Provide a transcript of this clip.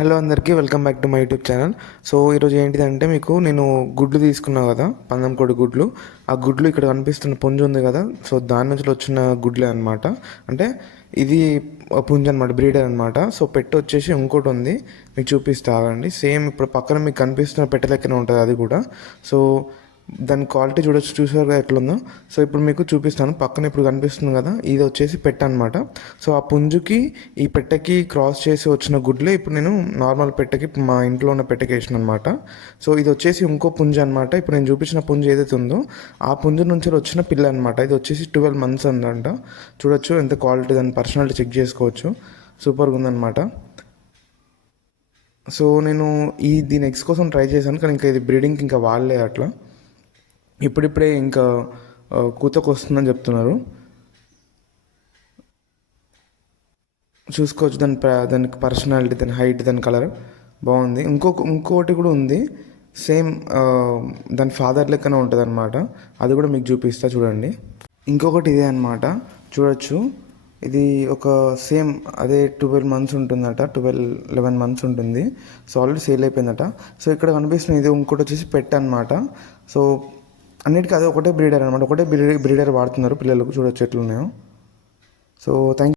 Hello అందరికీ welcome back to my YouTube channel. So ఈరోజు ఏంటిదంటే మీకు నేను గుడ్లు తీసుకున్నాను కదా, పందెం కోడి గుడ్లు. ఆ గుడ్లు ఇక్కడ కనిపిస్తున్న పుంజు ఉంది కదా, సో దాని నుంచి వచ్చిన గుడ్లే అనమాట. అంటే ఇది పుంజు అనమాట, బ్రీడర్ అనమాట. సో పెట్ట వచ్చేసి ఇంకోటి ఉంది, మీకు చూపిస్తా ఆగండి. సేమ్ ఇప్పుడు పక్కన మీకు కనిపిస్తున్న పెట్ట లెక్కనే ఉంటుంది అది కూడా. సో దాని క్వాలిటీ చూసారు ఎట్లుందో. సో ఇప్పుడు మీకు చూపిస్తాను. పక్కన ఇప్పుడు కనిపిస్తుంది కదా, ఇది వచ్చేసి పెట్ట అనమాట. సో ఆ పుంజుకి ఈ పెట్టకి క్రాస్ చేసి వచ్చిన గుడ్లే ఇప్పుడు నేను నార్మల్ పెట్టకి, మా ఇంట్లో ఉన్న పెట్టకి వేసిన అనమాట. సో ఇది వచ్చేసి ఇంకో పుంజు అనమాట. ఇప్పుడు నేను చూపించిన పుంజు ఏదైతే ఉందో ఆ పుంజు నుంచి వచ్చిన పిల్ల అనమాట. ఇది వచ్చేసి 12 months అందంట. చూడొచ్చు ఎంత క్వాలిటీ, దాని పర్సనాలిటీ చెక్ చేసుకోవచ్చు. సూపర్గా ఉందన్నమాట. సో నేను దీని ఎగ్స్ కోసం ట్రై చేశాను, కానీ ఇంకా ఇది బ్రీడింగ్కి ఇంకా వాళ్ళే అట్లా. ఇప్పుడిప్పుడే ఇంకా కూతకు వస్తుందని చెప్తున్నారు. చూసుకోవచ్చు దానికి పర్సనాలిటీ, దాని హైట్, దాని కలర్ బాగుంది. ఇంకోటి కూడా ఉంది సేమ్, దాని ఫాదర్ లెక్కనే ఉంటుంది అనమాట. అది కూడా మీకు చూపిస్తా చూడండి. ఇంకొకటి ఇదే అనమాట, చూడొచ్చు. ఇది ఒక సేమ్ అదే 12 months ఉంటుందట, 11 months ఉంటుంది. సో ఆల్రెడీ సేల్ అయిపోయిందట. సో ఇక్కడ కనిపిస్తుంది ఇది ఇంకోటి వచ్చేసి పెట్ట అనమాట. సో అన్నిటికీ అదే ఒకటే బ్రీడర్ అనమాట, ఒకటే బ్రీడర్ వాడుతున్నారు పిల్లలకు. చూడొచ్చు ఎట్లున్నాయో. So thank